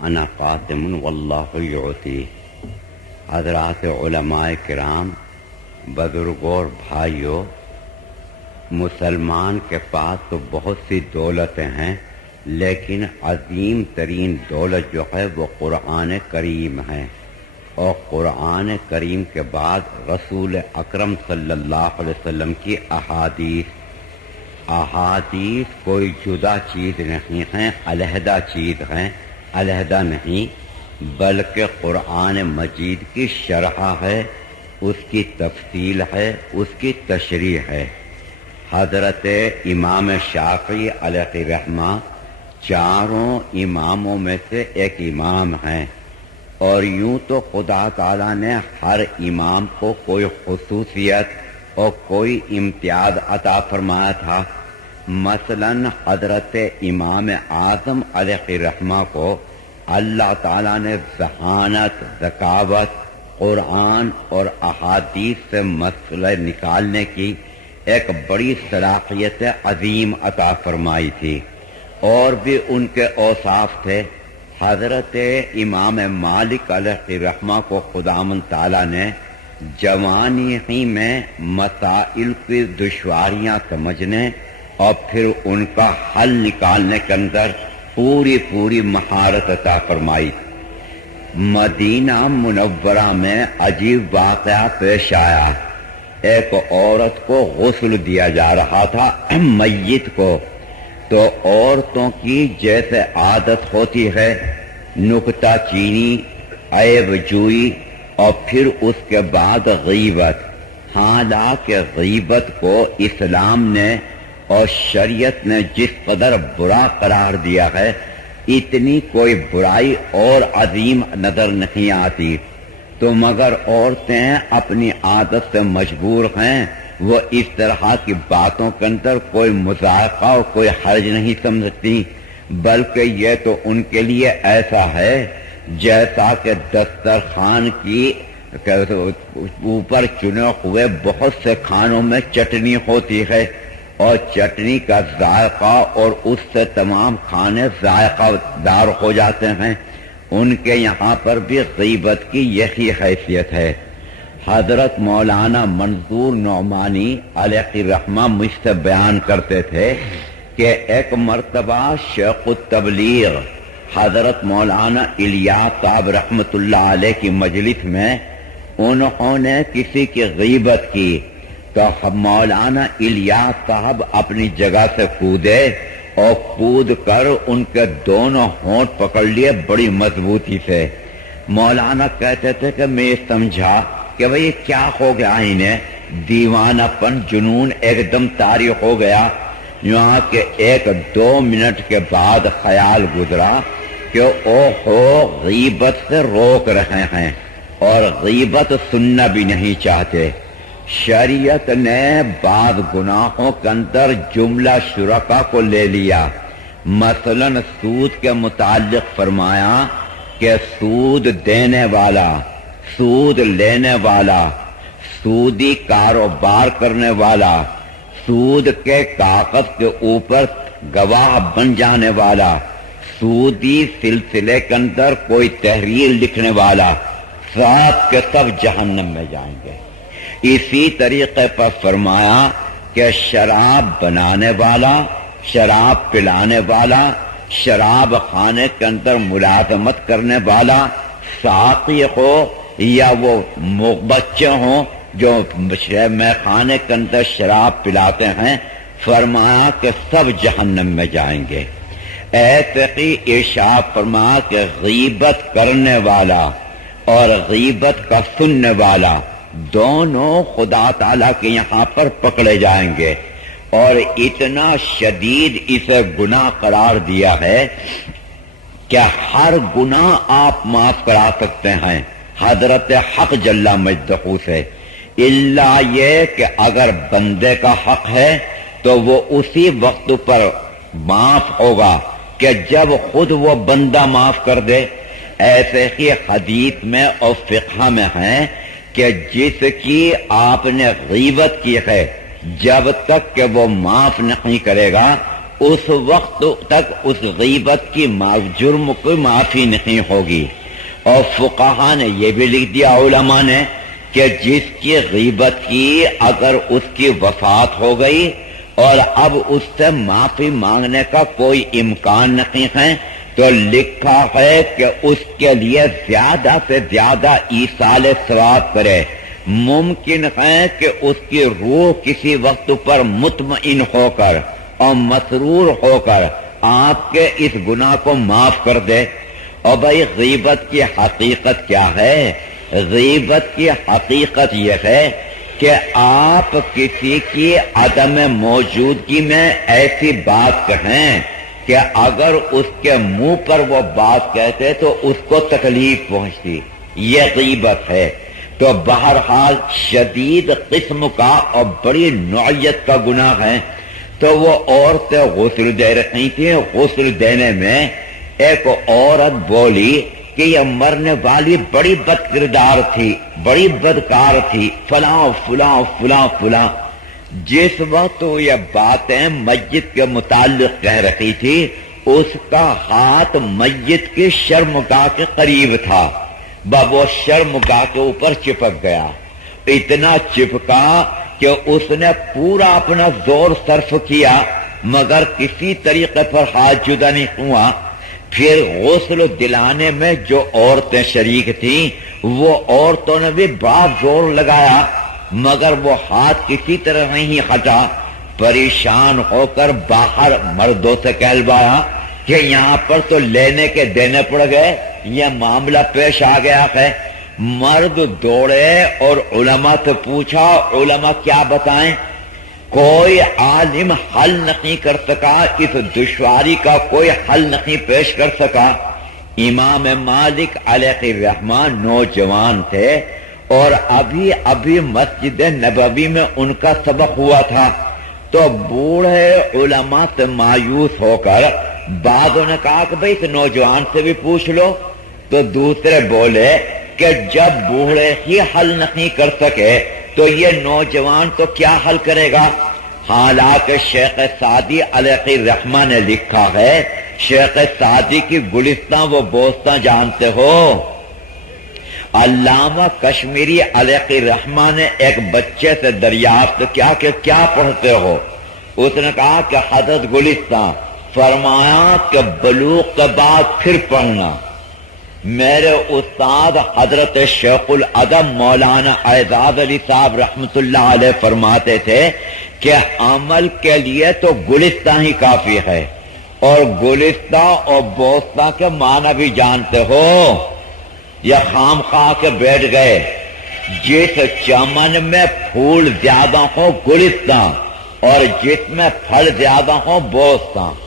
انا قاتم واللہ یعطی۔ حضرات علماء کرام، بزرگوں اور بھائیوں، مسلمان کے پاس تو بہت سی دولتیں ہیں، لیکن عظیم ترین دولت جو ہے وہ قرآن کریم ہے، اور قرآن کریم کے بعد رسول اکرم صلی اللہ علیہ وسلم کی احادیث کوئی جدا چیز نہیں ہیں، علیحدہ چیز ہیں، علیحدہ نہیں، بلکہ قرآن مجید کی شرح ہے، اس کی تفصیل ہے، اس کی تشریح ہے۔ حضرت امام شافعی علیہ رحمہ چاروں اماموں میں سے ایک امام ہیں، اور یوں تو خدا تعالیٰ نے ہر امام کو کوئی خصوصیت اور کوئی امتیاز عطا فرمایا تھا۔ مثلاً حضرت امام اعظم علیہ رحمہ کو اللہ تعالیٰ نے ذہانت، ذکاوت، قرآن اور احادیث سے مسئلہ نکالنے کی ایک بڑی صلاحیت عظیم عطا فرمائی تھی، اور بھی ان کے اوصاف تھے۔ حضرت امام مالک علیہ رحمہ کو خداوند تعالیٰ نے جوانی ہی میں مسائل کی دشواریاں سمجھنے اور پھر ان کا حل نکالنے کے اندر پوری مہارت عطا فرمائی۔ مدینہ منورہ میں عجیب واقعہ پیش آیا۔ ایک عورت کو غسل دیا جا رہا تھا، میت کو، تو عورتوں کی جیسے عادت ہوتی ہے نکتہ چینی، عیب جوئی، اور پھر اس کے بعد غیبت۔ حالانکہ غیبت کو اسلام نے اور شریعت نے جس قدر برا قرار دیا ہے، اتنی کوئی برائی اور عظیم نظر نہیں آتی، تو مگر عورتیں اپنی عادت سے مجبور ہیں، وہ اس طرح کی باتوں کے اندر کوئی مذائقہ اور کوئی حرج نہیں سمجھتی، بلکہ یہ تو ان کے لیے ایسا ہے جیسا کہ دسترخوان کی اوپر چنے ہوئے بہت سے کھانوں میں چٹنی ہوتی ہے، اور چٹنی کا ذائقہ اور اس سے تمام کھانے ذائقہ دار ہو جاتے ہیں۔ ان کے یہاں پر بھی غیبت کی یہی حیثیت ہے۔ حضرت مولانا منظور نعمانی علیہ رحمہ مجھ سے بیان کرتے تھے کہ ایک مرتبہ شیخ التبلیغ حضرت مولانا الیاس صاحب رحمۃ اللہ علیہ کی مجلس میں انہوں نے کسی کی غیبت کی، تو مولانا الیاس صاحب اپنی جگہ سے کودے اور کود کر ان کے دونوں ہونٹ پکڑ لیے بڑی مضبوطی سے۔ مولانا کہتے تھے کہ میں یہ سمجھا کہ بھئی کیا ہو گیا، انہیں دیوانہ پن، جنون ایک دم طاری ہو گیا۔ یہاں کے 1-2 منٹ کے بعد خیال گزرا کہ اوہو غیبت سے روک رہے ہیں اور غیبت سننا بھی نہیں چاہتے۔ شریعت نے بعض گناہوں کے اندر جملہ شرکا کو لے لیا۔ مثلا سود کے متعلق فرمایا کہ سود دینے والا، سود لینے والا، سودی کاروبار کرنے والا، سود کے کاغذ کے اوپر گواہ بن جانے والا، سودی سلسلے کے اندر کوئی تحریر لکھنے والا، سب کے سب جہنم میں جائیں گے۔ اسی طریقے پر فرمایا کہ شراب بنانے والا، شراب پلانے والا، شراب خانے کے اندر ملازمت کرنے والا، ساقی ہو یا وہ بچے ہوں جو میں خانے کے اندر شراب پلاتے ہیں، فرمایا کہ سب جہنم میں جائیں گے۔ ایسے ہی ارشاد فرمایا کہ غیبت کرنے والا اور غیبت کا سننے والا دونوں خدا تعالیٰ کے یہاں پر پکڑے جائیں گے، اور اتنا شدید اسے گناہ قرار دیا ہے کہ ہر گناہ آپ معاف کرا سکتے ہیں حضرت حق جل مجدہ سے، الا یہ کہ اگر بندے کا حق ہے تو وہ اسی وقت پر معاف ہوگا کہ جب خود وہ بندہ معاف کر دے۔ ایسے ہی حدیث میں اور فقہ میں ہے کہ جس کی آپ نے غیبت کی ہے، جب تک کہ وہ معاف نہیں کرے گا اس وقت تک اس غیبت کی جرم کو معافی نہیں ہوگی. اور فقہا نے یہ بھی لکھ دیا علماء نے کہ جس کی غیبت کی اگر اس کی وفات ہو گئی اور اب اس سے معافی مانگنے کا کوئی امکان نہیں ہے تو لکھا ہے کہ اس کے لیے زیادہ سے زیادہ ایصال ثواب کرے. ممکن ہے کہ اس کی روح کسی وقت پر مطمئن ہو کر اور مسرور ہو کر آپ کے اس گناہ کو معاف کر دے. اور بھائی غیبت کی حقیقت کیا ہے؟ غیبت کی حقیقت یہ ہے کہ آپ کسی کی عدم موجودگی میں ایسی بات کہیں کہ اگر اس کے منہ پر وہ بات کہتے تو اس کو تکلیف پہنچتی. یہ غیبت ہے. تو بہرحال شدید قسم کا اور بڑی نوعیت کا گناہ ہے. تو وہ عورتیں غسل دے رہی تھیں. غسل دینے میں ایک عورت بولی کہ یہ مرنے والی بڑی بد کردار تھی، بڑی بدکار تھی، فلاں فلاں فلاں فلاں. جس وقت وہ یہ باتیں میت کے متعلق کہہ رہی تھی اس کا ہاتھ میت کی شرمگاہ کے قریب تھا. وہ شرمگاہ کے اوپر چپک گیا. اتنا چپکا کہ اس نے پورا اپنا زور صرف کیا مگر کسی طریقے پر ہاتھ جدا نہیں ہوا. پھر غسل دلانے میں جو عورتیں شریک تھیں وہ عورتوں نے بھی بڑا زور لگایا مگر وہ ہاتھ کسی طرح نہیں ہٹا. پریشان ہو کر باہر مردوں سے کہلوایا کہ یہاں پر تو لینے کے دینے پڑ گئے، یہ معاملہ پیش آ گیا ہے. مرد دوڑے اور علماء سے پوچھا. علماء کیا بتائیں؟ کوئی عالم حل نہیں کر سکا، اس دشواری کا کوئی حل نہیں پیش کر سکا. امام مالک علیہ الرحمن نوجوان تھے اور ابھی مسجد نبوی میں ان کا سبق ہوا تھا. تو بوڑھے علماء سے مایوس ہو کر بعضوں نے کہا کہ بھئی اس نوجوان سے بھی پوچھ لو. تو دوسرے بولے کہ جب بوڑھے ہی حل نہیں کر سکے تو یہ نوجوان تو کیا حل کرے گا. حالانکہ شیخ سعدی علیہ الرحمن نے لکھا ہے. شیخ سعدی کی گلستان و بوستان جانتے ہو؟ علامہ کشمیری علیہ الرحمن نے ایک بچے سے دریافت کیا کہ کیا پڑھتے ہو؟ اس نے کہا کہ حضرت گلستان. فرمایا کہ بلوغ کے بعد پھر پڑھنا. میرے استاد حضرت شیخ الادب مولانا اعزاز علی صاحب رحمت اللہ علیہ فرماتے تھے کہ عمل کے لیے تو گلستان ہی کافی ہے. اور گلستان اور بوستان کے معنی بھی جانتے ہو یا خام خواہ کے بیٹھ گئے. جس چمن میں پھول زیادہ ہو گلستان اور جس میں پھل زیادہ ہو بوستان.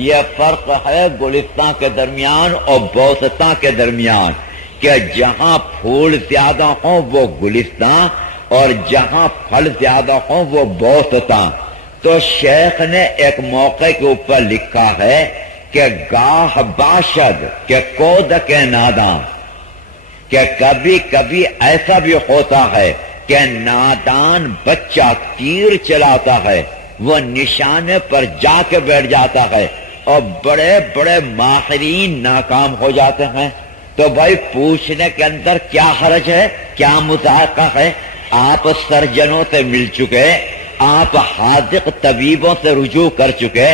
یہ فرق ہے گلستان کے درمیان اور بوستان کے درمیان کہ جہاں پھول زیادہ ہوں وہ گلستان اور جہاں پھل زیادہ ہوں وہ بوستان. تو شیخ نے ایک موقع کے اوپر لکھا ہے کہ گاہ باشد کہ کود کے ناداں، کہ کبھی کبھی ایسا بھی ہوتا ہے کہ نادان بچہ تیر چلاتا ہے، وہ نشانے پر جا کے بیٹھ جاتا ہے اور بڑے بڑے ماہرین ناکام ہو جاتے ہیں. تو بھائی پوچھنے کے اندر کیا حرج ہے، کیا مذائقہ ہے؟ آپ سرجنوں سے مل چکے، آپ حاذق طبیبوں سے رجوع کر چکے،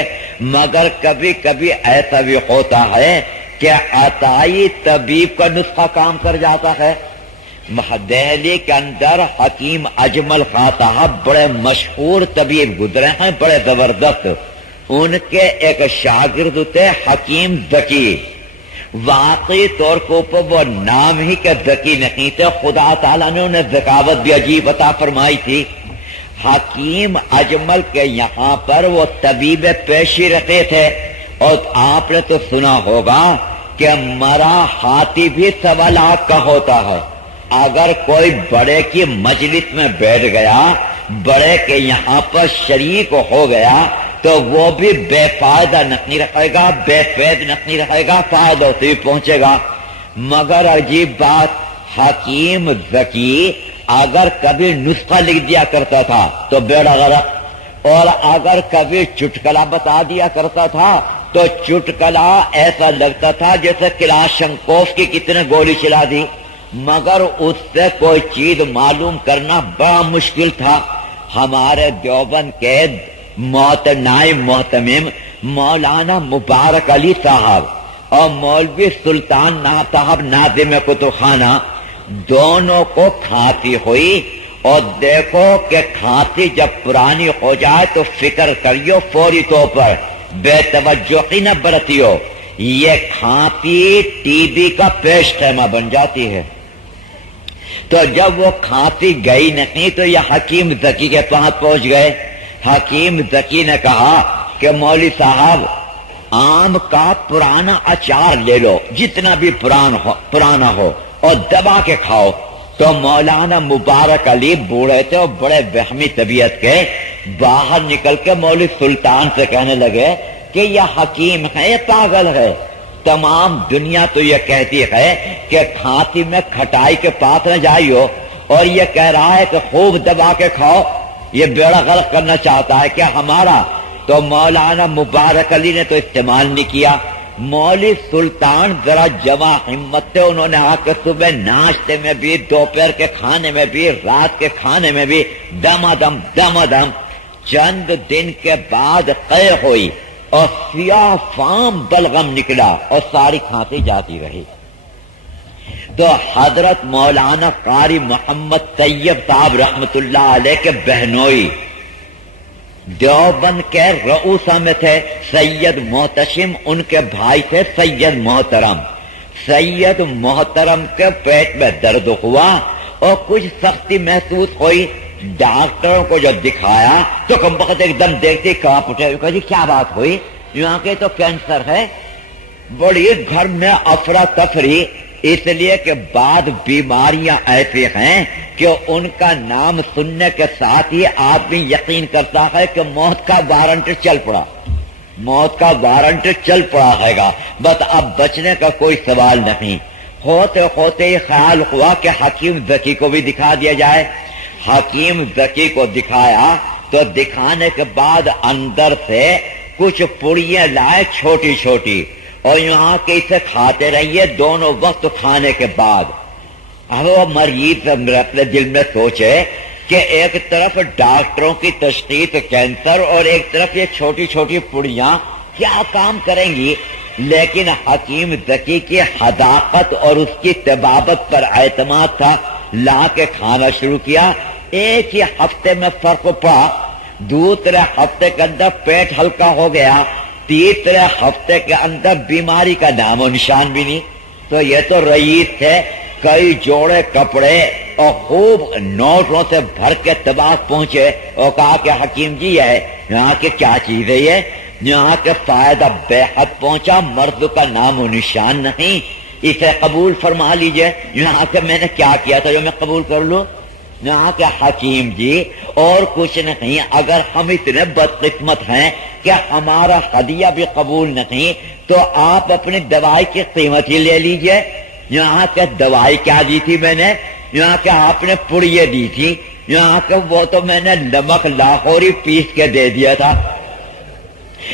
مگر کبھی کبھی ایسا بھی ہوتا ہے کہ عطائی طبیب کا نسخہ کام کر جاتا ہے. دہلی کے اندر حکیم اجمل خان صاحب بڑے مشہور طبیب گزرے ہیں، بڑے زبردست. ان کے ایک شاگرد تھے حکیم ذکی. واقعی طور کے اوپر وہ نام ہی کے ذکی نہیں تھے، خدا تعالیٰ نے انہیں ذکاوت بھی عجیب عطا فرمائی تھی. حکیم اجمل کے یہاں پر وہ طبیب پیشی رکھے تھے. اور آپ نے تو سنا ہوگا کہ مرا ہاتھی بھی 1.25 لاکھ کا ہوتا ہے. اگر کوئی بڑے کی مجلس میں بیٹھ گیا، بڑے کے یہاں پر شریک ہو گیا تو وہ بھی بے فائدہ نہیں رہے گا، بے فید نہیں رہے گا، فائدہ سے پہنچے گا. مگر عجیب بات، حکیم ذکی اگر کبھی نسخہ لکھ دیا کرتا تھا تو بیڑا غرق. اور اگر کبھی چٹکلا بتا دیا کرتا تھا تو چٹکلا ایسا لگتا تھا جیسے کلاشنکوف کی کتنے گولی چلا دی، مگر اس سے کوئی چیز معلوم کرنا بڑا مشکل تھا۔ ہمارے دیوبند کے نائب محتمم مولانا مبارک علی صاحب اور مولوی سلطان صاحب ناظم کتب خانہ، دونوں کو کھانسی ہوئی، اور دیکھو کہ کھانسی جب پرانی ہو جائے تو فکر کریو فوری طور پر، بے توجہی نہ برتیو، یہ کھانسی ٹی بی کا پیش خیمہ بن جاتی ہے۔ تو جب وہ کھانسی گئی نہیں تو یہ حکیم ذکی کے پاس پہنچ گئے۔ حکیم ذکی نے کہا کہ مولوی صاحب آم کا پرانا اچار لے لو، جتنا بھی پرانا ہو، اور دبا کے کھاؤ۔ تو مولانا مبارک علی بوڑھے تھے اور بڑے وہمی طبیعت کے، باہر نکل کے مولوی سلطان سے کہنے لگے کہ یہ حکیم ہے، یہ پاگل ہے، تمام دنیا تو یہ کہتی ہے کہ کھانسی میں کھٹائی کے پاس نہ جائیو، اور یہ کہہ رہا ہے کہ خوب دبا کے کھاؤ، یہ بیڑا غرق کرنا چاہتا ہے کیا ہمارا؟ تو مولانا مبارک علی نے تو استعمال نہیں کیا۔ مولوی سلطان ذرا جمع ہمت تھے، انہوں نے آ کے صبح ناشتے میں بھی، دوپہر کے کھانے میں بھی، رات کے کھانے میں بھی دم دم چند دن کے بعد قے ہوئی اور سیاہ فام بلغم نکلا اور ساری کھانسی جاتی رہی۔ تو حضرت مولانا قاری محمد طیب صاحب رحمت اللہ علیہ کے بہنوئی دیوبند کے رؤوسہ میں تھے، سید محتشم ان کے بھائی تھے سید محترم۔ سید محترم کے پیٹ میں درد ہوا اور کچھ سختی محسوس ہوئی، ڈاکٹروں کو جو دکھایا تو کم وقت ایک دم دیکھتے کانپ اٹھے، کہا جی کیا بات ہوئی؟ یہاں کے تو کینسر ہے۔ بڑی گھر میں افراتفری، اس لیے کہ بعد بیماریاں ایسی ہیں کہ ان کا نام سننے کے ساتھ ہی آدمی یقین کرتا ہے کہ موت کا وارنٹ چل پڑا، موت کا وارنٹ چل پڑا ہے گا، بس اب بچنے کا کوئی سوال نہیں۔ ہوتے ہوتے ہی خیال ہوا کہ حکیم ذکی کو بھی دکھا دیا جائے۔ حکیم ذکی کو دکھایا تو دکھانے کے بعد اندر سے کچھ پڑیاں لائے چھوٹی چھوٹی، اور یہاں کے اسے کھاتے رہیے دونوں وقت کھانے کے بعد۔ اب وہ مریض اپنے دل میں سوچے کہ ایک طرف ڈاکٹروں کی تشخیص کینسر اور ایک طرف یہ چھوٹی چھوٹی پڑیاں کیا کام کریں گی، لیکن حکیم ذکی کی حداقت اور اس کی طبابت پر اعتماد تھا، لا کے کھانا شروع کیا۔ ایک ہی ہفتے میں فرق پڑا، دوسرے ہفتے کے اندر پیٹ ہلکا ہو گیا، تیسرے ہفتے کے اندر بیماری کا نام و نشان بھی نہیں۔ تو یہ تو رئیس تھے، کئی جوڑے کپڑے اور خوب نوٹوں سے بھر کے طباخ پہنچے اور کہا کہ حکیم جی ہے یہاں کے کیا چیز ہے، یہ یہاں کے فائدہ بے حد پہنچا، مرض کا نام و نشان نہیں، اسے قبول فرما لیجئے۔ یہاں کے میں نے کیا کیا تھا جو میں قبول کر لوں؟ یہاں کے حکیم جی اور کچھ نہیں، اگر ہم اتنے بدقسمت ہیں کہ ہمارا ہدیہ بھی قبول نہیں تو آپ اپنی دوائی کی قیمت ہی لے لیجئے۔ یہاں کے دوائی کیا دی تھی میں نے؟ یہاں کے آپ نے پڑیے دی تھی، یہاں کے وہ تو میں نے نمک لاہوری پیس کے دے دیا تھا۔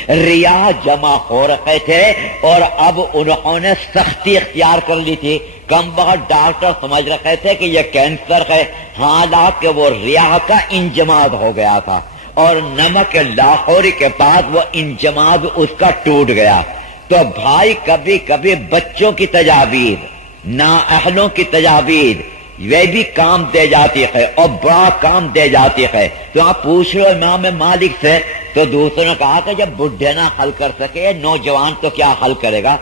ریا جمع ہو رکھے تھے اور اب انہوں نے سختی اختیار کر لی تھی۔ کم وقت ڈاکٹر سمجھ رکھے تھے کہ یہ کینسر ہے، حالانکہ وہ ریا کا انجماد ہو گیا تھا، اور نمک لاہوری کے بعد وہ انجماد اس کا ٹوٹ گیا۔ تو بھائی کبھی کبھی بچوں کی تجاویز، نااہلوں کی تجاویز یہ بھی کام دے جاتی ہے اور بڑا کام دے جاتی ہے۔ تو آپ پوچھ لو امام مالک سے، تو دوسروں نے کہا کہ جب بڈھے نہ حل کر سکے نوجوان تو کیا حل کرے گا؟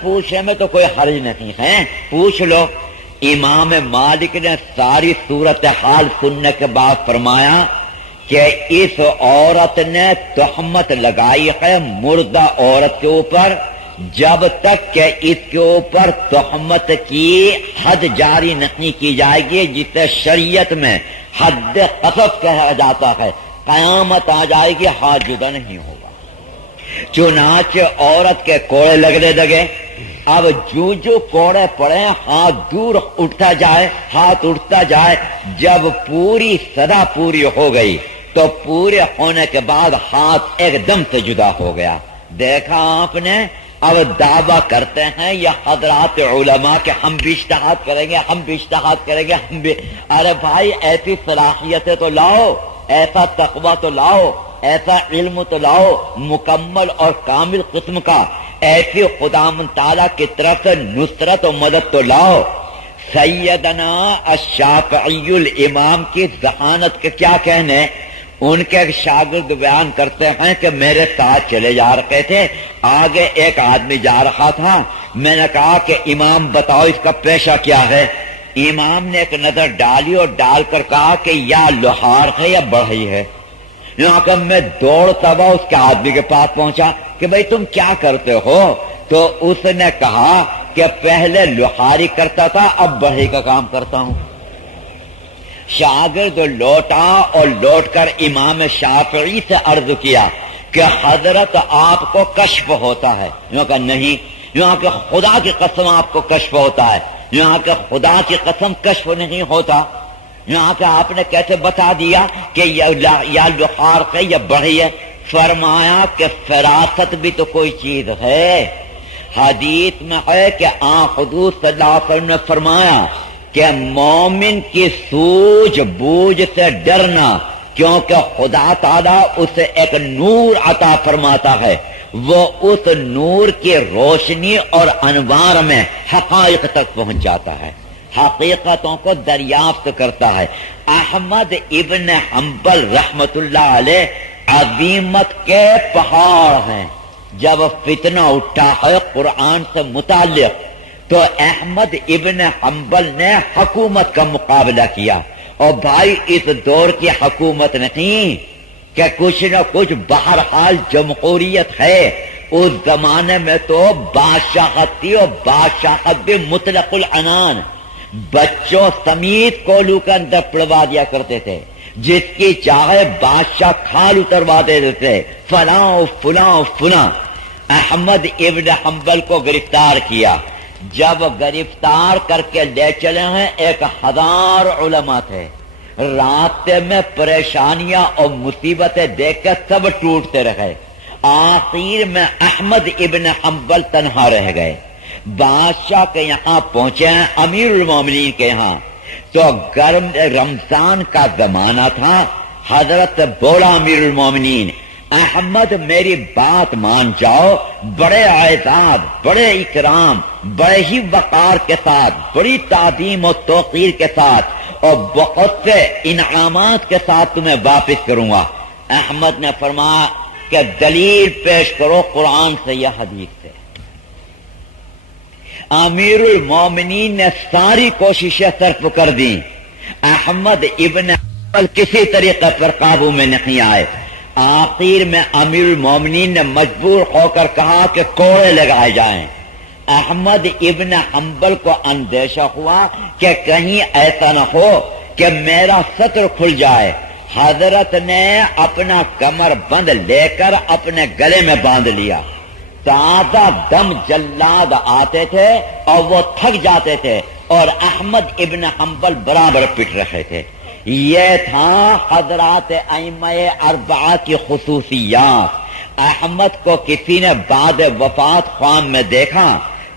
پوچھنے میں تو کوئی حرج نہیں ہے، پوچھ لو۔ امام مالک نے ساری صورتحال سننے کے بعد فرمایا کہ اس عورت نے تہمت لگائی ہے مردہ عورت کے اوپر، جب تک کہ اس کے اوپر تہمت کی حد جاری نہیں کی جائے گی، جسے شریعت میں حد قذف کہا جاتا ہے، قیامت آ جائے گی، ہاتھ جدا نہیں ہوگا۔ چنانچہ عورت کے کوڑے لگنے لگے۔ اب جو کوڑے پڑے ہاتھ دور اٹھتا جائے، ہاتھ اٹھتا جائے، جب پوری سزا پوری ہو گئی تو پورے ہونے کے بعد ہاتھ ایک دم سے جدا ہو گیا. دیکھا آپ نے, اب دعویٰ کرتے ہیں یہ حضرات علماء کہ ہم بھی اجتہاد کریں گے, ہم بھی اجتہاد کریں گے, ہم بھی. ارے بھائی ایسی صلاحیتیں تو لاؤ, ایسا تقویٰ تو لاؤ, ایسا علم تو لاؤ مکمل اور کامل قسم کا, ایسی خداوند تعالیٰ کی طرف سے نصرت و مدد تو لاؤ. سیدنا الشافعی الامام کی ذہانت کے کیا کہنے, ان کے شاگرد بیان کرتے ہیں کہ میرے ساتھ چلے جا رہے تھے, آگے ایک آدمی جا رہا تھا, میں نے کہا کہ امام بتاؤ اس کا پیشہ کیا ہے. امام نے ایک نظر ڈالی اور ڈال کر کہا کہ یا لوہار ہے یا بڑھئی ہے. یہاں کہ میں دوڑتا ہوا اس کے آدمی کے پاس پہنچا کہ بھئی تم کیا کرتے ہو, تو اس نے کہا کہ پہلے لوہاری کرتا تھا, اب بڑھئی کا کام کرتا ہوں. شاگرد لوٹا اور لوٹ کر امام شافعی سے عرض کیا کہ حضرت آپ کو کشف ہوتا ہے. یوں کہ نہیں, یوں کہ خدا کی قسم آپ کو کشف ہوتا ہے. یوں کہ خدا کی قسم کشف نہیں ہوتا. یہاں کہ آپ نے کیسے بتا دیا کہ یا لوہار ہے یا بڑھئی ہے. فرمایا کہ فراست بھی تو کوئی چیز ہے. حدیث میں ہے کہ حضور صلی اللہ علیہ وسلم نے فرمایا کہ مومن کی سوجھ بوجھ سے ڈرنا, کیونکہ خدا تعالیٰ اسے ایک نور عطا فرماتا ہے, وہ اس نور کی روشنی اور انوار میں حقائق تک پہنچ جاتا ہے, حقیقتوں کو دریافت کرتا ہے. احمد ابن حنبل رحمت اللہ علیہ عظیمت کے پہاڑ ہیں. جب فتنہ اٹھا ہے قرآن سے متعلق تو احمد ابن حنبل نے حکومت کا مقابلہ کیا. اور بھائی اس دور کی حکومت نہیں کہ کچھ نہ کچھ, بہرحال جمہوریت ہے. اس زمانے میں تو بادشاہت تھی, اور بادشاہت بھی مطلق العنان, بچوں سمیت کولو کے اندر پڑوا دیا کرتے تھے. جس کی چاہے بادشاہ کھال اتروا دیتے تھے, فلاں فلاں فلاں. احمد ابن حنبل کو گرفتار کیا. جب گرفتار کر کے لے چلے ہیں 1000 علماء تھے. راستے میں پریشانیاں اور مصیبتیں دیکھ کر سب ٹوٹتے رہے. آخر میں احمد ابن حنبل تنہا رہ گئے. بادشاہ کے یہاں پہنچے ہیں, امیر المومنین کے یہاں. تو گرم رمضان کا زمانہ تھا. حضرت بولا امیر المومنین, احمد میری بات مان جاؤ, بڑے اعزاز, بڑے اکرام, بڑے ہی وقار کے ساتھ, بڑی تعظیم و توقیر کے ساتھ اور بہت سے انعامات کے ساتھ تمہیں واپس کروں گا. احمد نے فرمایا کہ دلیل پیش کرو قرآن سے یا حدیث سے. امیر المومنین نے ساری کوششیں صرف کر دی. احمد ابن حنبل کسی طریقے پر قابو میں نہیں آئے. آخر میں امیر المومنین نے مجبور ہو کر کہا کہ کوڑے لگائے جائیں. احمد ابن حنبل کو اندیشہ ہوا کہ کہیں ایسا نہ ہو کہ میرا سطر کھل جائے. حضرت نے اپنا کمر بند لے کر اپنے گلے میں باندھ لیا. تازہ دم جلاد آتے تھے اور وہ تھک جاتے تھے, اور احمد ابن حنبل برابر پٹ رہے تھے. یہ تھا حضرات ائمہ اربعہ کی خصوصیات. احمد کو کسی نے بعد وفات خواب میں دیکھا,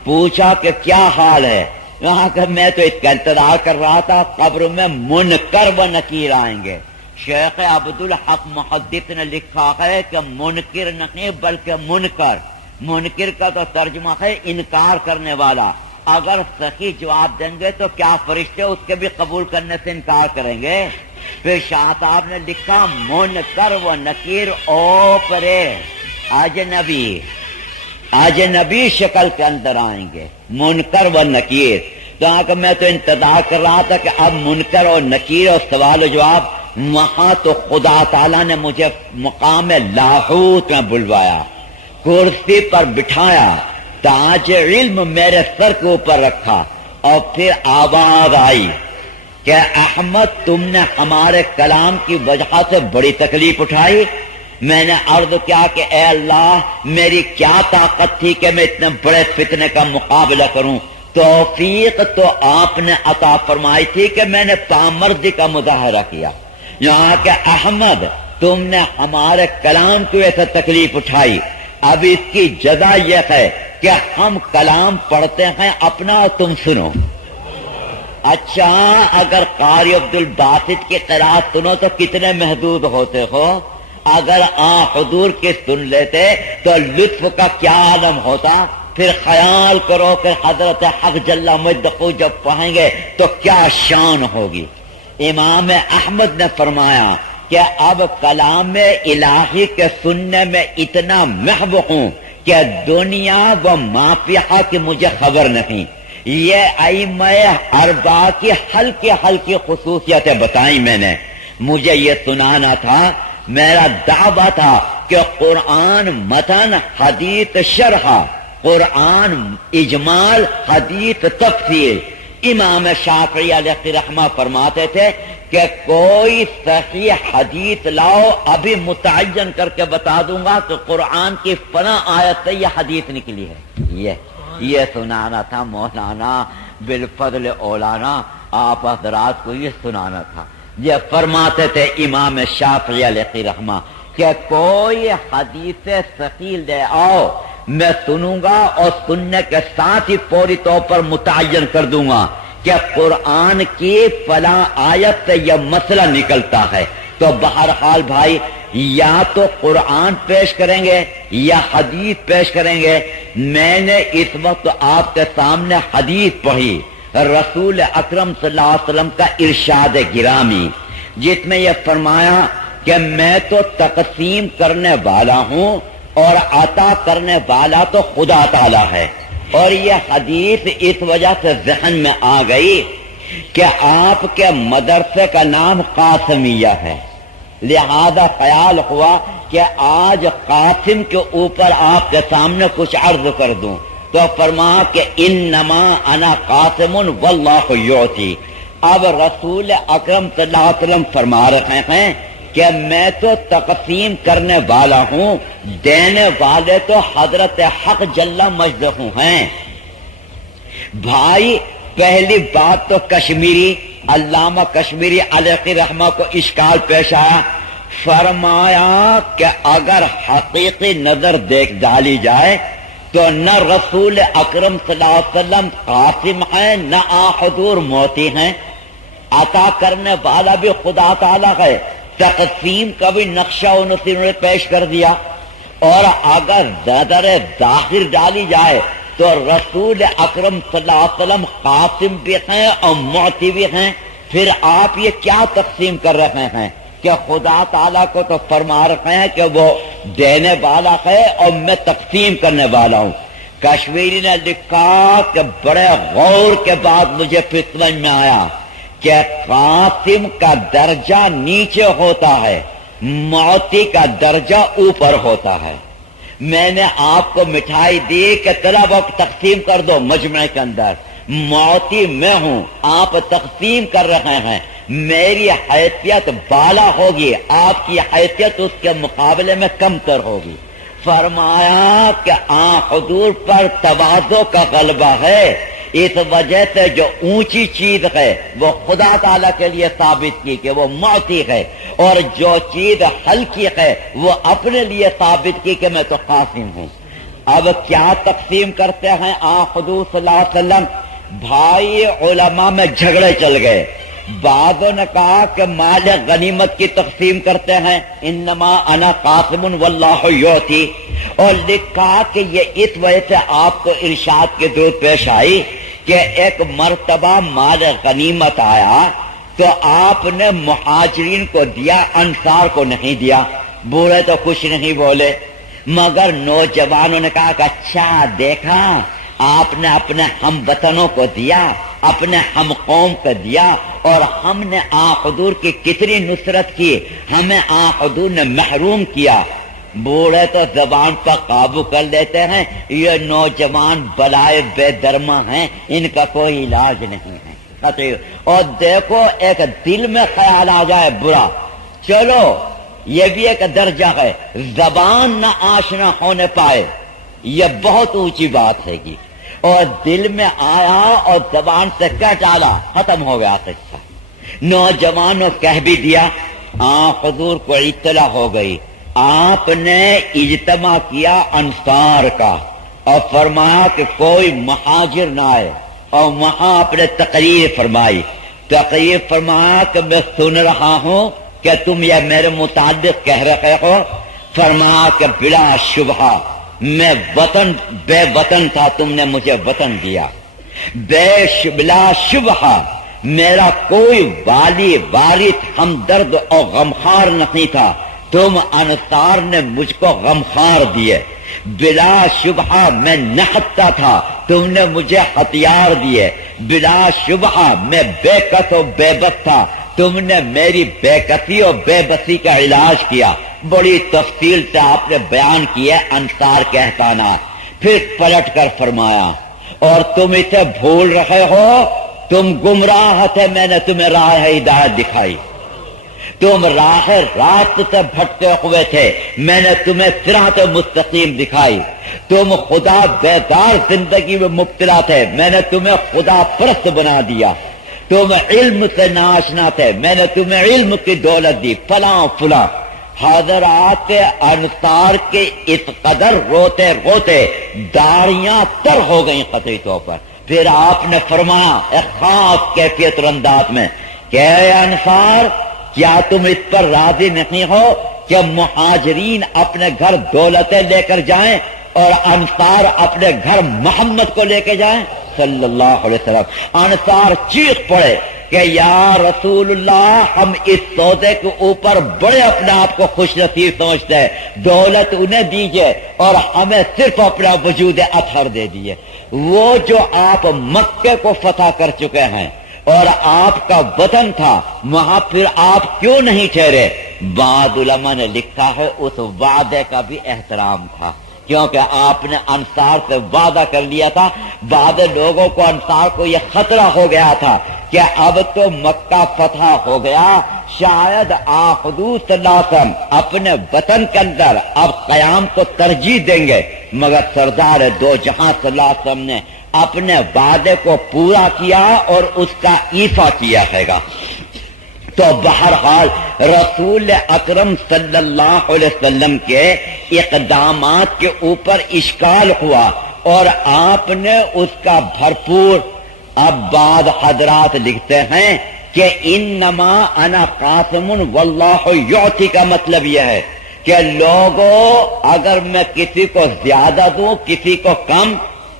پوچھا کہ کیا حال ہے. وہاں کہ میں تو اس کا انتظار کر رہا تھا, قبر میں منکر و نکیر آئیں گے. شیخ عبدالحق محدث نے لکھا ہے کہ منکر نہیں بلکہ منکر. منکر کا تو ترجمہ ہے انکار کرنے والا. اگر صحیح جواب دیں گے تو کیا فرشتے اس کے بھی قبول کرنے سے انکار کریں گے. پھر شاہ صاحب نے لکھا منکر و نکیر اوپرے اجنبی شکل کے اندر آئیں گے, منکر و نکیر. تو میں تو انتظار کر رہا تھا کہ اب منکر اور نکیر اور سوال و جواب. وہاں تو خدا تعالیٰ نے مجھے مقام لاہوت میں بلوایا, کرسی پر بٹھایا, تاج علم میرے سر کے اوپر رکھا, اور پھر آواز آئی کہ احمد تم نے ہمارے کلام کی وجہ سے بڑی تکلیف اٹھائی. میں نے عرض کیا کہ اے اللہ, میری کیا طاقت تھی کہ میں اتنے بڑے فتنے کا مقابلہ کروں. توفیق تو آپ نے عطا فرمائی تھی کہ میں نے پامردی کا مظاہرہ کیا. یہاں کہ احمد تم نے ہمارے کلام کو ایسا تکلیف اٹھائی، اب اس کی جزا یہ ہے کہ ہم کلام پڑھتے ہیں اپنا اور تم سنو۔ اچھا اگر قاری عبد الباسط کی قرات سنو تو کتنے محدود ہوتے ہو، اگر حضور کے سن لیتے تو لطف کا کیا عالم ہوتا۔ پھر خیال کرو کہ حضرت حق جل مجدہ جب پڑھیں گے تو کیا شان ہوگی۔ امام احمد نے فرمایا کہ اب کلام الہی کے سننے میں اتنا محو ہوں کہ دنیا و مافیہ کی مجھے خبر نہیں۔ یہ ائمہ اربعہ کی ہلکی ہلکی خصوصیتیں بتائیں میں نے، مجھے یہ سنانا تھا، میرا دعویٰ تھا کہ قرآن متن حدیث شرح، قرآن اجمال حدیث تفصیل۔ امام شافعی علیہ رحمہ فرماتے تھے کہ کوئی صحیح حدیث لاؤ، ابھی متعین کر کے بتا دوں گا کہ قرآن کی فلاں آیت سے یہ حدیث نکلی ہے۔ یہ سنانا تھا مولانا بالفضل اولانا، آپ حضرات کو یہ سنانا تھا۔ یہ فرماتے تھے امام شافعی علیہ رحمہ کہ کوئی حدیث صحیح لے آؤ، میں سنوں گا اور سننے کے ساتھ ہی فوری طور پر متعین کر دوں گا کہ قرآن کی فلاں آیت سے یہ مسئلہ نکلتا ہے۔ تو بہرحال بھائی یا تو قرآن پیش کریں گے یا حدیث پیش کریں گے۔ میں نے اس وقت آپ کے سامنے حدیث پڑھی، رسول اکرم صلی اللہ علیہ وسلم کا ارشاد گرامی، جس میں یہ فرمایا کہ میں تو تقسیم کرنے والا ہوں اور عطا کرنے والا تو خدا تعالی ہے۔ اور یہ حدیث اس وجہ سے ذہن میں آ گئی کہ آپ کے مدرسے کا نام قاسمیہ ہے، لہذا خیال ہوا کہ آج قاسم کے اوپر آپ کے سامنے کچھ عرض کر دوں، تو فرمایا کہ انما انا قاسم واللہ یعطی۔ اب رسول اکرم صلی اللہ علیہ وسلم فرما رہے ہیں کہ میں تو تقسیم کرنے والا ہوں، دینے والے تو حضرت حق جل مجدہ ہیں۔ بھائی پہلی بات تو کشمیری، علامہ کشمیری علیہ رحمہ کو اشکال پیش آیا، فرمایا کہ اگر حقیقی نظر دیکھ ڈالی جائے تو نہ رسول اکرم صلی اللہ علیہ وسلم قاسم ہیں نہ حضور موتی ہیں، عطا کرنے والا بھی خدا تعالی ہے، تقسیم کا بھی نقشہ انہوں نے پیش کر دیا۔ اور اگر نظر ظاہر ڈالی جائے تو رسول اکرم صلی اللہ علیہ وسلم قاسم بھی ہیں اور معطی بھی ہیں، پھر آپ یہ کیا تقسیم کر رہے ہیں کہ خدا تعالیٰ کو تو فرما رہے ہیں کہ وہ دینے والا ہے اور میں تقسیم کرنے والا ہوں۔ کشمیری نے لکھا کہ بڑے غور کے بعد مجھے پھر سمجھ میں آیا کہ قاسم کا درجہ نیچے ہوتا ہے، معطی کا درجہ اوپر ہوتا ہے۔ میں نے آپ کو مٹھائی دی کہ طلب وقت تقسیم کر دو مجمع کے اندر، معطی میں ہوں، آپ تقسیم کر رہے ہیں، میری حیثیت بالا ہوگی، آپ کی حیثیت اس کے مقابلے میں کم تر ہوگی۔ فرمایا کہ حضور پر تواضع کا غلبہ ہے، اس وجہ سے جو اونچی چیز ہے وہ خدا تعالیٰ کے لیے ثابت کی کہ وہ معطی ہے، اور جو چیز ہلکی ہے وہ اپنے لیے ثابت کی کہ میں تو قاسم ہوں۔ اب کیا تقسیم کرتے ہیں حضور صلی اللہ علیہ وسلم؟ بھائی علماء میں جھگڑے چل گئے، بعضوں نے کہا کہ مال غنیمت کی تقسیم کرتے ہیں، انما انا قاسم واللہ یعطی، اور لکھا کہ یہ اس وجہ سے آپ کو ارشاد کی ضرورت پیش آئی کہ ایک مرتبہ مال غنیمت آیا تو آپ نے مہاجرین کو دیا، انصار کو نہیں دیا۔ بوڑھے تو کچھ نہیں بولے، مگر نوجوانوں نے کہا کہ اچھا دیکھا آپ نے اپنے ہم وطنوں کو دیا، اپنے ہم قوم کو دیا، اور ہم نے حضور کی کتنی نصرت کی، ہمیں حضور نے محروم کیا۔ بوڑھے تو زبان پر قابو کر لیتے ہیں، یہ نوجوان بلائے بے درما ہیں، ان کا کوئی علاج نہیں ہے۔ اور دیکھو ایک دل میں خیال آ جائے برا، چلو یہ بھی ایک درجہ ہے، زبان نہ آشنا ہونے پائے، یہ بہت اونچی بات ہے گی، اور دل میں آیا اور زبان سے کہہ ڈالا، ختم ہو گیا قصہ۔ نوجوانوں کہہ بھی دیا، حضور کو اطلاع ہو گئی، آپ نے اجتماع کیا انصار کا اور فرمایا کہ کوئی مہاجر نہ آئے، اور وہاں آپ نے تقریر فرمائی، فرمایا کہ میں سن رہا ہوں کہ تم یہ میرے متعلق کہہ رہے ہو، فرمایا کہ بلا شبہ میں بے وطن تھا، تم نے مجھے وطن دیا، بلا شبہ میرا کوئی والی وارث ہمدرد اور غمخوار نہیں تھا، تم انصار نے مجھ کو غمخوار دیے، بلا شبہ میں نہتا تھا، تم نے مجھے ہتھیار دیے، بلا شبہ میں بے کس و بے بس تھا، تم نے میری بے کسی اور بے بسی کا علاج کیا۔ بڑی تفصیل سے آپ نے بیان کیا انصار کے احسانات۔ پھر پلٹ کر فرمایا اور تم اسے بھول رہے ہو، تم گمراہ تھے، میں نے تمہیں راہ ہدایت دکھائی، تم راہ راست سے بھٹکے ہوئے تھے، میں نے تمہیں صراط مستقیم دکھائی، تم خدا بیدار زندگی میں مبتلا تھے، میں نے تمہیں خدا پرست بنا دیا، تم علم سے ناشنا تھے، میں نے تمہیں علم کی دولت دی، فلاں فلاں۔ حضرات انصار کے اس قدر روتے روتے داڑیاں تر ہو گئیں قطعی طور پر۔ پھر آپ نے فرمایا ایک خاص کیفیت اور انداز میں کہ اے انصار، کیا تم اس پر راضی نہیں ہو کہ مہاجرین اپنے گھر دولتیں لے کر جائیں اور انصار اپنے گھر محمد کو لے کے جائیں صلی اللہ علیہ وسلم؟ انصار چیخ پڑے کہ یا رسول اللہ، ہم اس سودے کے اوپر بڑے اپنے آپ کو خوش نصیب سمجھتے ہیں، دولت انہیں دیجئے اور ہمیں صرف اپنا وجود اطہر دے دیے۔ وہ جو آپ مکے کو فتح کر چکے ہیں اور آپ کا وطن تھا، وہاں پھر آپ کیوں نہیں ٹھہرے؟ بعض علماء نے لکھا ہے اس وعدے کا بھی احترام تھا، کیونکہ آپ نے انصار سے وعدہ کر لیا تھا۔ بعض لوگوں کو انصار کو یہ خطرہ ہو گیا تھا کہ اب تو مکہ فتح ہو گیا، شاید حضور صلی اللہ علیہ وسلم اپنے وطن کے اندر اب قیام کو ترجیح دیں گے، مگر سردار دو جہاں صلی اللہ علیہ وسلم نے اپنے وعدے کو پورا کیا اور اس کا ایفا کیا ہے گا۔ تو بہرحال رسول اکرم صلی اللہ علیہ وسلم کے اقدامات کے اوپر اشکال ہوا اور آپ نے اس کا بھرپور، اب بعض حضرات لکھتے ہیں کہ انما انا قاسم واللہ یعطی کا مطلب یہ ہے کہ لوگوں، اگر میں کسی کو زیادہ دوں، کسی کو کم،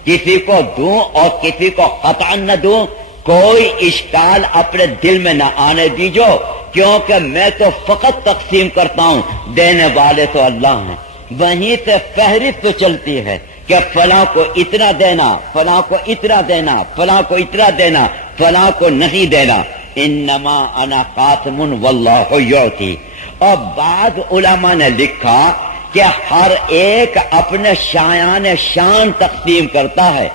کسی کو دوں اور کسی کو قطعا نہ دوں، کوئی اشکال اپنے دل میں نہ آنے دیجو، کیونکہ میں تو فقط تقسیم کرتا ہوں، دینے والے تو اللہ ہیں۔ وہیں سے فہرست تو چلتی ہے کہ فلاں کو اتنا دینا، فلاں کو اتنا دینا، فلاں کو اتنا دینا، فلاں کو نہیں دینا۔ انما انا قاسم واللہ یعطی۔ اور بعض علماء نے لکھا کہ ہر ایک اپنے شایان شان تقسیم کرتا ہے۔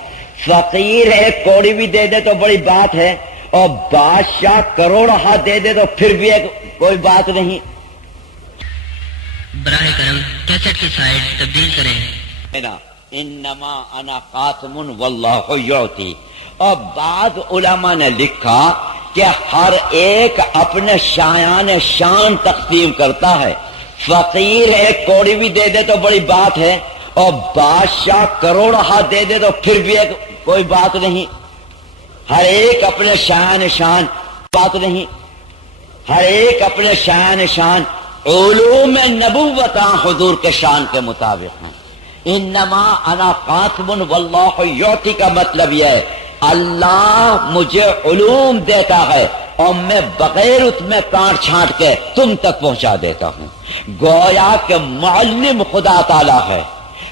فقیر ایک کوڑی بھی دے دے تو بڑی بات ہے، اور بادشاہ کروڑہ دے دے تو پھر بھی کوئی بات نہیں۔ براہ کرم کیسٹ کی سائٹ تبدیل کریں۔ انما انا قاسم واللہ یعطی۔ اور بعض علماء نے لکھا کہ ہر ایک اپنے شایان شان تقسیم کرتا ہے۔ فقیر ایک کوڑی بھی دے دے تو بڑی بات ہے، اور بادشاہ کروڑہ دے دے تو پھر بھی کوئی بات نہیں۔ ہر ایک اپنے شایان شان، بات نہیں، ہر ایک اپنے شایان شان۔ علوم نبوت حضور کے شان کے مطابق ہیں۔ انما انا قاسم واللہ یعطی کا مطلب یہ ہے اللہ مجھے علوم دیتا ہے اور میں بغیر اس میں کاٹ چھانٹ کے تم تک پہنچا دیتا ہوں۔ گویا کہ معلم خدا تعالی ہے،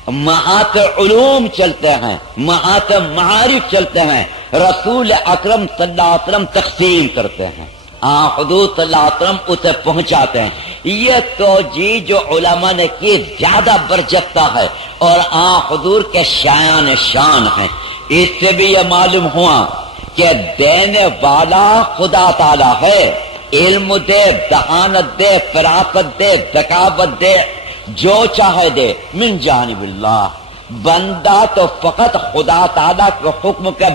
وہاں سے علوم چلتے ہیں، وہاں سے معارف چلتے ہیں، رسول اکرم صلی اللہ علیہ وسلم تقسیم کرتے ہیں، حضور صلی اللہ علیہ وسلم اسے پہنچاتے ہیں۔ یہ توجیہ جو علماء نے کی زیادہ برجستہ ہے اور حضور کے شایان شان ہیں۔ اس سے بھی یہ معلوم ہوا کہ دینے والا خدا تعالی ہے، علم دے، ذہانت دے، فراست دے، ذکاوت دے، جو چاہے دے، من جانب اللہ۔ بندہ تو فقط خدا تعالیٰ کے حکم کے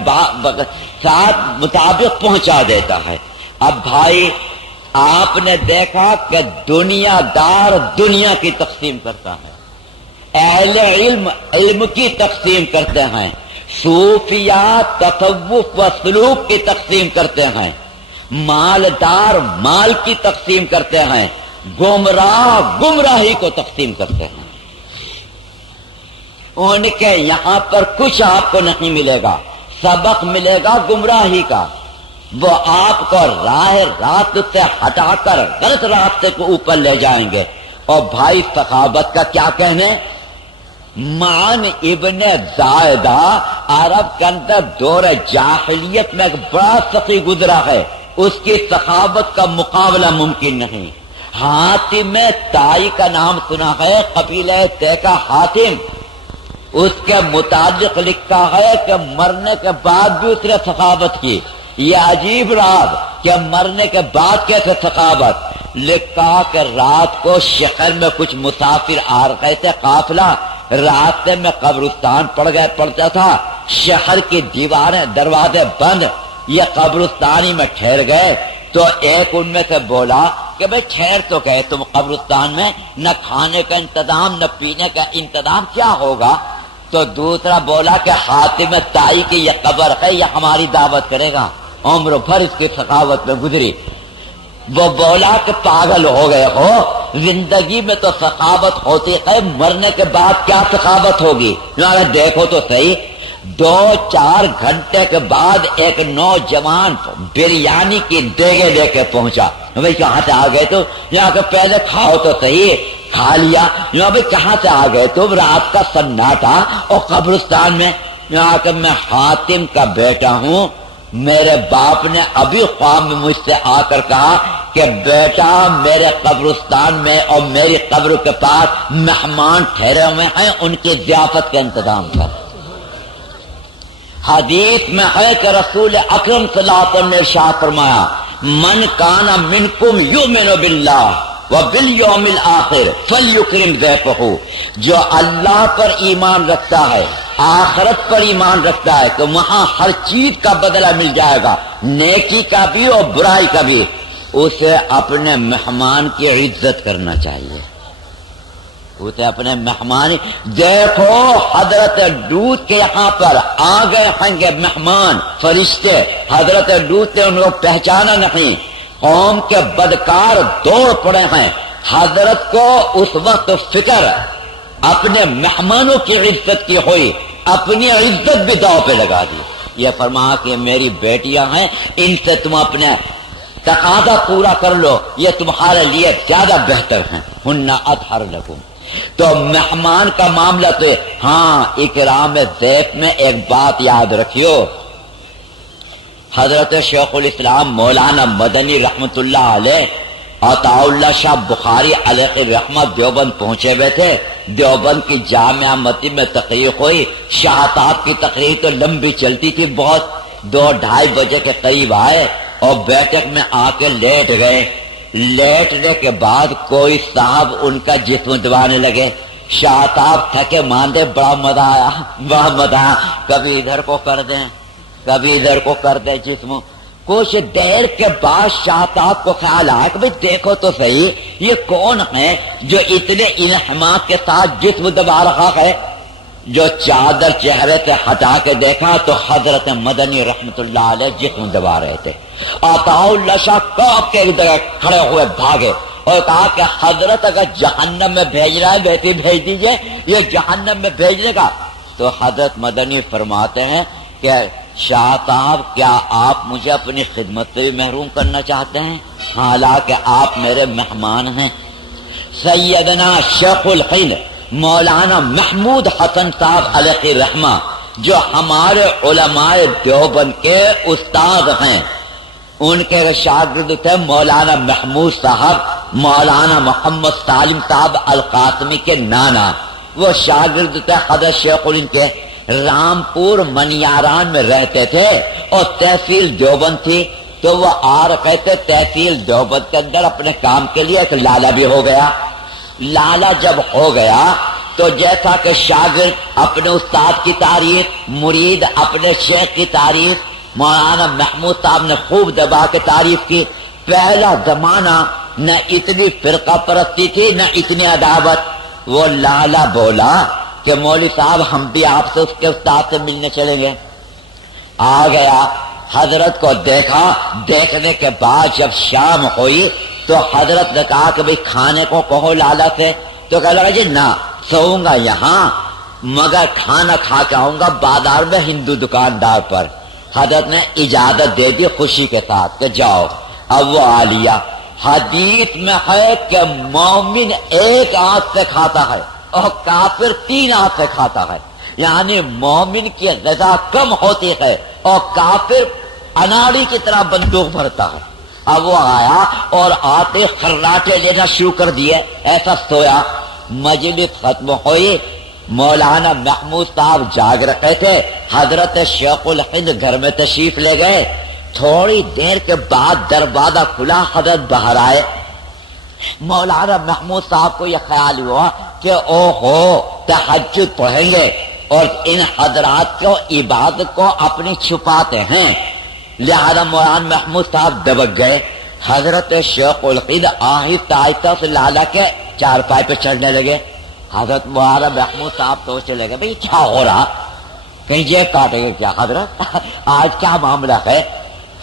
ساتھ مطابق پہنچا دیتا ہے۔ اب بھائی آپ نے دیکھا کہ دنیا دار دنیا کی تقسیم کرتا ہے، اہل علم علم کی تقسیم کرتے ہیں، صوفیاء تصوف و سلوک کی تقسیم کرتے ہیں، مالدار مال کی تقسیم کرتے ہیں، گمراہ گمراہی کو تقسیم کرتے ہیں۔ ان کے یہاں پر کچھ آپ کو نہیں ملے گا، سبق ملے گا گمراہی کا، وہ آپ کو راہ راست سے ہٹا کر غلط راستے کو اوپر لے جائیں گے۔ اور بھائی صحابت کا کیا کہنے؟ معن ابن زائدہ عرب کے اندر دور جاہلیت میں ایک بڑا سخی گزرا ہے، اس کی صحابت کا مقابلہ ممکن نہیں۔ حاتم تائی کا نام سنا ہے، قبیلہ طے کا حاتم، اس کے متعلق لکھا ہے کہ مرنے کے بعد بھی اس نے سخاوت کی۔ یہ عجیب راز کہ مرنے کے بعد کیسے سخاوت؟ لکھا کہ رات کو شہر میں کچھ مسافر آ رہے تھے، قافلہ، راستے میں قبرستان پڑتا تھا، شہر کی دیواریں دروازے بند، یہ قبرستانی میں ٹھہر گئے تو ایک ان میں سے بولا کہ بھئی ٹھہر تو گئے تم قبرستان میں، نہ کھانے کا انتظام نہ پینے کا انتظام، کیا ہوگا؟ تو دوسرا بولا کہ حاتم تائی کی یہ قبر ہے، یہ ہماری دعوت کرے گا۔ عمر بھر اس کی سخاوت میں گزری۔ وہ بولا کہ پاگل ہو گئے ہو، زندگی میں تو سخاوت ہوتی ہے، مرنے کے بعد کیا سخاوت ہوگی؟ دیکھو تو صحیح، 2-4 گھنٹے کے بعد ایک نوجوان بریانی کی دیگے لے کے پہنچا۔ بھائی کہاں سے آ گئے تو؟ یہاں کہ پہلے کھاؤ تو صحیح، کھا لیا۔ یہاں بھائی کہاں سے آ گئے تو؟ رات کا سناٹا اور قبرستان میں۔ یہاں کہ میں حاتم کا بیٹا ہوں، میرے باپ نے ابھی خواب میں مجھ سے آ کر کہا کہ بیٹا میرے قبرستان میں اور میری قبر کے پاس مہمان ٹھہرے ہوئے ہیں، ان کی ضیافت کا انتظام کر۔ حدیث میں ہے کہ رسول اکرم صلی اللہ علیہ وسلم نے ارشاد فرمایا، من کان منکم یؤمن باللہ وبالیوم الآخر فلیکرم ضیفہ، جو اللہ پر ایمان رکھتا ہے، آخرت پر ایمان رکھتا ہے، تو وہاں ہر چیز کا بدلہ مل جائے گا، نیکی کا بھی اور برائی کا بھی۔ اسے اپنے مہمان کی عزت کرنا چاہیے، اسے اپنے مہمان۔ دیکھو حضرت لوط کے یہاں پر آ گئے ہیں گے مہمان فرشتے، حضرت لوط نے ان کو پہچانا نہیں، قوم کے بدکار دوڑ پڑے ہیں۔ حضرت کو اس وقت فکر اپنے مہمانوں کی عزت کی ہوئی، اپنی عزت بھی داؤ پہ لگا دی۔ یہ فرمایا کہ میری بیٹیاں ہیں، ان سے تم اپنے تقاضا پورا کر لو، یہ تمہارے لیے زیادہ بہتر ہیں، ہن اطہر لکم۔ تو مہمان کا معاملہ تو ہاں، اکرام ضیف میں ایک بات یاد رکھیو، حضرت شیخ الاسلام مولانا مدنی رحمت اللہ علیہ، عطا اللہ شاہ بخاری علیہ رحمت دیوبند پہنچے ہوئے تھے۔ دیوبند کی جامعہ مسجد میں تقریر ہوئی، شاہتاب کی تقریر تو لمبی چلتی تھی بہت، 2-2:30 بجے کے قریب آئے اور بیٹھک میں آ کے لیٹ گئے۔ لیٹنے کے بعد کوئی صاحب ان کا جسم دبانے لگے، شاہتاب تھکے ماندے، بڑا مزہ آیا، بڑا مزہ آیا، کبھی ادھر کو کر دیں کبھی ادھر کو کر دے جسم۔ کچھ دیر کے بعد شاہتاب کو خیال آیا کہ بھئی دیکھو تو صحیح، یہ کون ہے جو اتنے انہماک کے ساتھ جسم دبا رہا ہے؟ جو چادر چہرے سے ہٹا کے دیکھا تو حضرت مدنی رحمت اللہ علیہ جسم دبا رہے تھے۔ عطا اللہ شاہ کاپ کے ایک جگہ کھڑے ہوئے بھاگے اور کہا کہ حضرت اگر جہنم میں بھیج رہا ہے ویسے بھیج دیجئے، یہ جہنم میں بھیجنے کا۔ تو حضرت مدنی فرماتے ہیں کہ شاہ صاحب کیا آپ مجھے اپنی خدمت سے بھی محروم کرنا چاہتے ہیں؟ حالانکہ آپ میرے مہمان ہیں۔ سیدنا شیخ الہند مولانا محمود حسن صاحب علیہ رحمہ، جو ہمارے علماء دیوبند کے استاد ہیں، ان کے شاگرد تھے مولانا محمود صاحب، مولانا محمد سالم صاحب القاسمی کے نانا، وہ شاگرد تھے حضرت شیخ الہند کے۔ رامپور منیاران میں رہتے تھے اور تحصیل دیوبند تھی، تو وہ آ رہے تھے تحصیل دیوبند کے اندر اپنے کام کے لیے۔ ایک لالا بھی ہو گیا۔ لالا جب ہو گیا تو جیسا کہ شاگرد اپنے استاد کی تعریف، مرید اپنے شیخ کی تعریف، مولانا محمود صاحب نے خوب دبا کے تعریف کی۔ پہلا زمانہ نہ اتنی فرقہ پرستی تھی نہ اتنی عداوت. وہ لالا بولا کہ مولوی صاحب ہم بھی آپ سے اس کے استاد سے ملنے چلیں گے. آ گیا, حضرت کو دیکھا. دیکھنے کے بعد جب شام ہوئی تو حضرت نے کہا کہ بھئی کھانے کو کہو لالا سے. تو کہا لگا جی نہ, سوؤں گا یہاں مگر کھانا کھا کے آؤں گا بازار میں ہندو دکاندار پر. حضرت نے اجازت دے دی خوشی کے ساتھ کہ جاؤ. اب وہ آ لیا. حدیث میں ہے کہ مومن ایک آنکھ سے کھاتا ہے اور کافر 3 آنکھ سے کھاتا ہے. یعنی مومن کی غذا کم ہوتی ہے اور کافر اناڑی کی طرح بندوق بھرتا ہے. اب وہ آیا اور آتے خراٹے لینا شروع کر دیے. ایسا سویا. مجلس ختم ہوئی. مولانا محمود صاحب جاگ رکھے تھے. حضرت شیخ الہند گھر میں تشریف لے گئے. تھوڑی دیر کے بعد دروازہ کھلا, حضرت باہر آئے. مولانا محمود صاحب کو یہ خیال ہوا کہ او ہو تہجد پڑھیں گے اور ان حضرات کو عبادت کو اپنی چھپاتے ہیں. لہذا مولانا محمود صاحب دبک گئے. حضرت شیخ الہند آہستہ آہستہ سے لالا کے چارپائی پہ چڑھنے لگے. حضرت مولانا محمود صاحب سوچنے لگے بھئی کیا ہو رہا, کہیں جیب کاٹے گے کیا حضرت, آج کیا معاملہ ہے.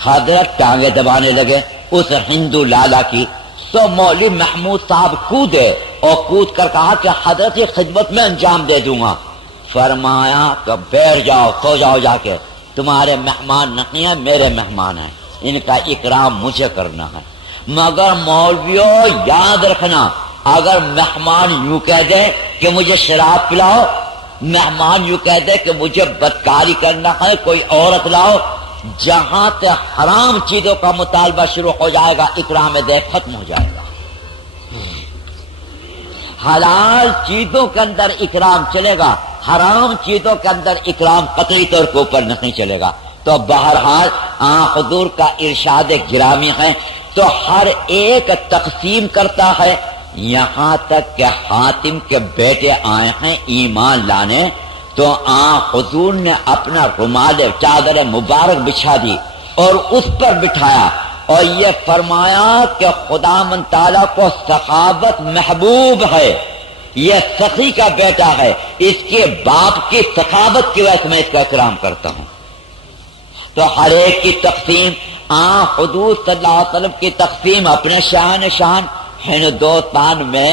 حضرت ٹانگیں دبانے لگے اس ہندو لالا کی. تو مولوی محمود صاحب کودے اور کود کر کہا کہ حضرت کی خدمت میں انجام دے دوں گا. فرمایا کہ بیٹھ جاؤ, سو جاؤ جا کے, تمہارے مہمان نہیں ہیں میرے مہمان ہیں, ان کا اکرام مجھے کرنا ہے. مگر مولویوں یاد رکھنا, اگر مہمان یوں کہہ دے کہ مجھے شراب پلاؤ, مہمان یوں کہہ دے کہ مجھے بدکاری کرنا ہے, کوئی عورت لاؤ, جہاں سے حرام چیزوں کا مطالبہ شروع ہو جائے گا اکرام دے ختم ہو جائے گا. حلال چیزوں کے اندر اکرام چلے گا, حرام چیزوں کے اندر اکرام قطعی طور کے اوپر نہیں چلے گا. تو بہرحال حضور کا ارشاد گرامی ہے تو ہر ایک تقسیم کرتا ہے. یہاں تک کہ حاتم کے بیٹے آئے ہیں ایمان لانے تو حضور نے اپنا رومال چادر مبارک بچھا دی اور اس پر بٹھایا اور یہ فرمایا کہ خداوند تعالیٰ کو سخاوت محبوب ہے, یہ سخی کا بیٹا ہے, اس کے باپ کی سخاوت کی وجہ سے میں اس کا اکرام کرتا ہوں. تو ہر ایک کی تقسیم حضور صلی اللہ علیہ وسلم کی تقسیم اپنے شان. ہندوستان میں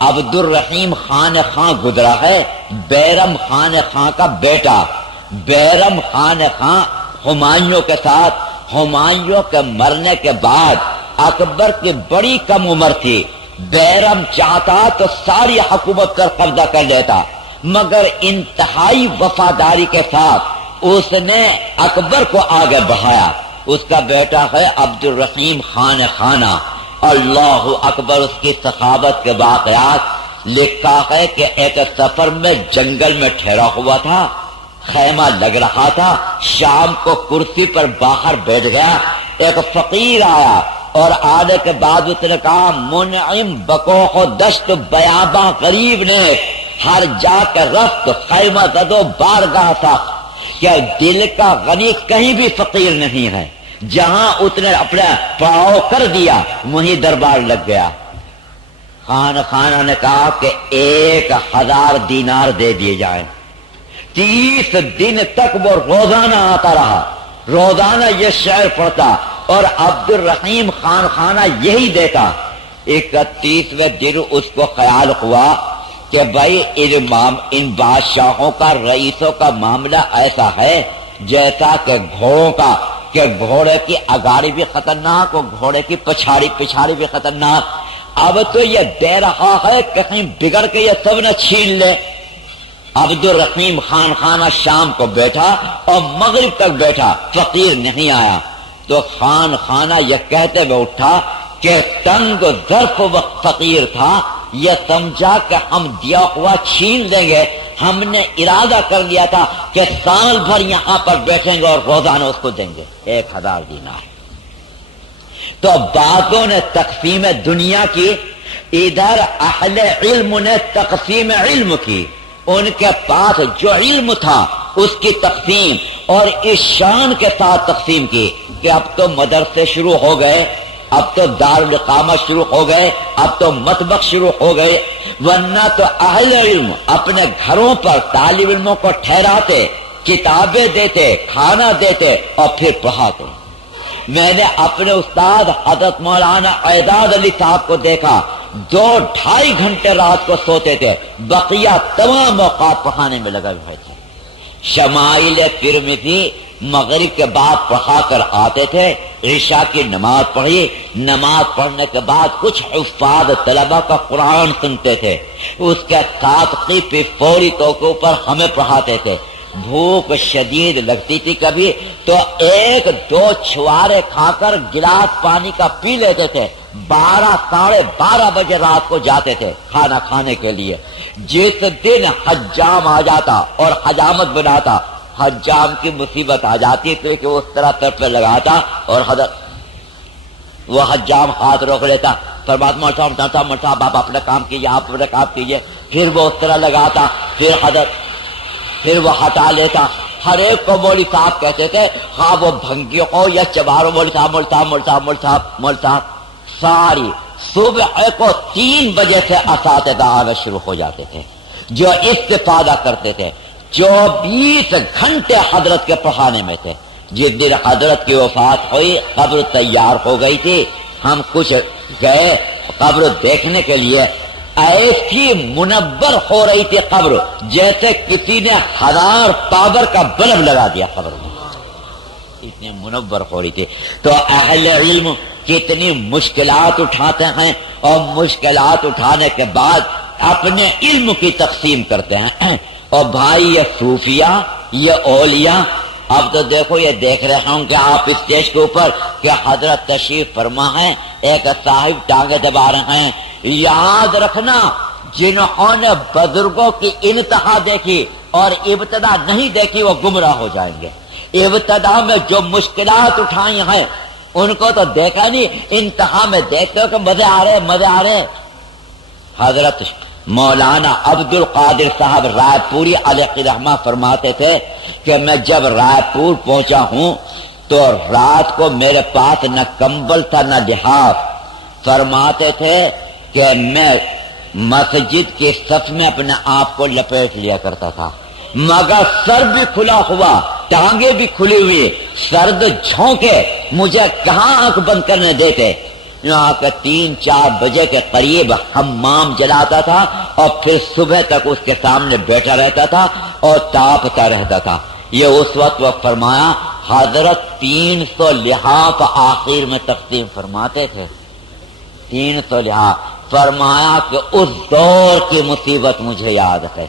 عبد الرحیم خان خان گزرا ہے, بیرم خان خان کا بیٹا. بیرم خان خان ہمایوں کے ساتھ, ہمایوں کے مرنے کے بعد اکبر کی بڑی کم عمر تھی. بیرم چاہتا تو ساری حکومت پر قبضہ کر لیتا, مگر انتہائی وفاداری کے ساتھ اس نے اکبر کو آگے بڑھایا. اس کا بیٹا ہے عبد الرحیم خان خانہ. اللہ اکبر. اس کی سخاوت کے واقعات لکھا ہے کہ ایک سفر میں جنگل میں ٹھہرا ہوا تھا, خیمہ لگ رہا تھا, شام کو کرسی پر باہر بیٹھ گیا. ایک فقیر آیا اور آنے کے بعد اس نے کہا منعم بکوخ دشت بیاباں غریب نے ہر جا کے رفت خیمہ زدو بارگاہ تھا. کیا دل کا غنی کہیں بھی فقیر نہیں ہے, جہاں اس نے اپنا پڑاؤ کر دیا وہیں دربار لگ گیا. خانہ نے کہا کہ 1000 دینار دے دیے جائیں. 30 دن تک وہ روزانہ آتا رہا, روزانہ یہ شعر پڑھتا اور عبد الرحیم خان خانہ یہی دیتا. 31ویں دن اس کو خیال ہوا کہ بھائی ان بادشاہوں کا, رئیسوں کا معاملہ ایسا ہے جیسا کہ گھوڑوں کا, کہ گھوڑے کی اگاڑی بھی خطرناک اور گھوڑے کی پچھاڑی بھی خطرناک. اب تو یہ دے رہا ہے کہیں بگڑ کے یہ سب نہ چھین لے. عبد الرحیم خان خانہ شام کو بیٹھا اور مغرب تک بیٹھا, فقیر نہیں آیا. تو خان خانہ یہ کہتے ہوئے اٹھا کہ تنگ ظرف وقت فقیر تھا, یہ سمجھا کہ ہم دیا ہوا چھین لیں گے. ہم نے ارادہ کر لیا تھا کہ سال بھر یہاں پر بیٹھیں گے اور روزانہ اس کو دیں گے 1000 دینار. تو بعضوں نے تقسیم دنیا کی, ادھر اہل علم نے تقسیم علم کی. ان کے پاس جو علم تھا اس کی تقسیم اور اس شان کے ساتھ تقسیم کی کہ اب تو مدرسے شروع ہو گئے, اب تو دارالاقامہ شروع ہو گئے، اب تو مطبخ شروع ہو گئے، ورنہ تو اہل علم اپنے گھروں پر طالب علموں کو ٹھہراتے، کتابیں دیتے، کھانا دیتے اور پھر پڑھاتے۔ میں نے اپنے استاد حضرت مولانا اعداد علی صاحب کو دیکھا، 2-2.5 گھنٹے رات کو سوتے تھے، بقیہ تمام اوقات پڑھانے میں لگے ہوئے تھے۔ شمائل ترمذی مغرب کے بعد پڑھا کر آتے تھے، عشاء کی نماز پڑھی، نماز پڑھنے کے بعد کچھ حفاظ طلبہ کا قرآن سنتے تھے، اس کے ساتھ پہ فوری طور کے اوپر ہمیں پڑھاتے تھے۔ بھوک شدید لگتی تھی کبھی تو 1-2 چھوارے کھا کر گلاس پانی کا پی لیتے تھے، 12-12:30 بجے رات کو جاتے تھے کھانا کھانے کے لیے۔ جس دن حجام آ جاتا اور حجامت بناتا، حجام کی مصیبت آ جاتی تھی کہ اس طرح طرف پہ لگاتا اور حضرت وہ حجام ہاتھ روک لیتا، فرماتا مولوی صاحب آپ اپنا کام کیجیے، آپ اپنا کام کیجیے، پھر وہ اس طرح لگاتا، پھر وہ ہٹا لیتا۔ ہر ایک کو مولوی صاحب کہتے تھے، ہاں وہ بھنگی ہو یا چبارو، مولوی صاحب۔ ساری صبح کو 3 بجے سے اساتذہ آنا شروع ہو جاتے تھے جو استفادہ کرتے تھے۔ 24 گھنٹے حضرت کے پڑھانے میں تھے۔ جس دن حضرت کی وفات ہوئی، قبر تیار ہو گئی تھی، ہم کچھ گئے قبر دیکھنے کے لیے، ایسی منور ہو رہی تھی قبر جیسے کسی نے 1000 پاور کا بلب لگا دیا قبر میں، اتنی منور ہو رہی تھی۔ تو اہل علم کتنی مشکلات اٹھاتے ہیں اور مشکلات اٹھانے کے بعد اپنے علم کی تقسیم کرتے ہیں۔ اور بھائی یہ صوفیہ، یہ اولیاء، اب تو دیکھو یہ دیکھ رہے ہوں کہ آپ اسٹیج کے اوپر کہ حضرت تشریف فرما ہے، ایک صاحب ٹانگیں دبا رہے ہیں۔ یاد رکھنا جنہوں نے بزرگوں کی انتہا دیکھی اور ابتدا نہیں دیکھی وہ گمراہ ہو جائیں گے۔ ابتدا میں جو مشکلات اٹھائی ہیں ان کو تو دیکھا نہیں، انتہا میں دیکھتے ہو کہ مزے آ رہے۔ حضرت مولانا عبد القادر صاحب رائے پوری علیہ رحمہ فرماتے تھے کہ میں جب رائے پور پہنچا ہوں تو رات کو میرے پاس نہ کمبل تھا نہ لحاف۔ فرماتے تھے کہ میں مسجد کے صف میں اپنے آپ کو لپیٹ لیا کرتا تھا، مگر سر بھی کھلا ہوا، ٹانگیں بھی کھلی ہوئی، سرد جھونکے مجھے کہاں آنکھ بند کرنے دیتے۔ یہاں کے 3-4 بجے کے قریب حمام جلاتا تھا اور پھر صبح تک اس کے سامنے بیٹھا رہتا تھا اور تاپتا رہتا تھا۔ یہ اس وقت وہ فرمایا حضرت 300 لحاف آخر میں تقسیم فرماتے تھے، 300 لحاف۔ فرمایا کہ اس دور کی مصیبت مجھے یاد ہے،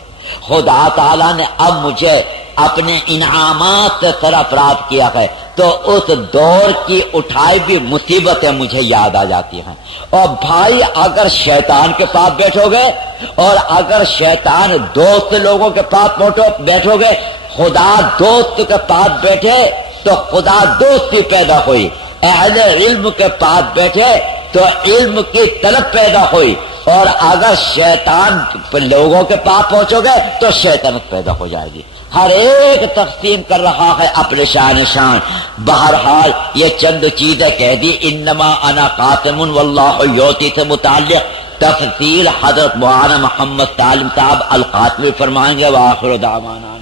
خدا تعالیٰ نے اب مجھے اپنے انعامات سے سرفراز کیا ہے تو اس دور کی اٹھائی بھی مصیبتیں مجھے یاد آ جاتی ہیں۔ اور بھائی اگر شیطان کے پاس بیٹھو گے اور اگر شیطان دوست لوگوں کے پاس بیٹھو گے، خدا دوست کے پاس بیٹھے تو خدا دوستی پیدا ہوئی، اہل علم کے پاس بیٹھے تو علم کی طلب پیدا ہوئی، اور اگر شیطان لوگوں کے پاس پہنچو گے تو شیطانت پیدا ہو جائے گی۔ ہر ایک تقسیم کر رہا ہے اپنے شان۔ بہرحال یہ چند چیزیں کہہ دی، انما انا قاسم واللہ یوتی سے متعلق تفصیل حضرت مولانا محمد سالم صاحب القاسمی فرمائیں گے۔ وآخر دعوانا